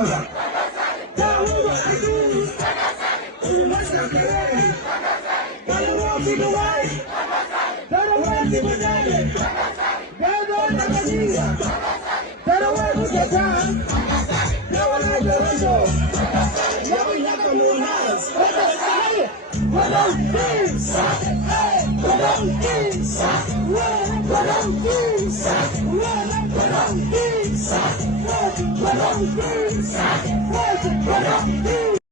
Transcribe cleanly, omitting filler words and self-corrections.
الثورة ده هو حدود ومصر كمان قالوا في دبي ثروات بداية قالوا نماذية ثروات متساهل لولا درسوا لو يقوموا ناس ولو تنسى ولو تنسى ولو تنسى ولو تنسى ولو تنسى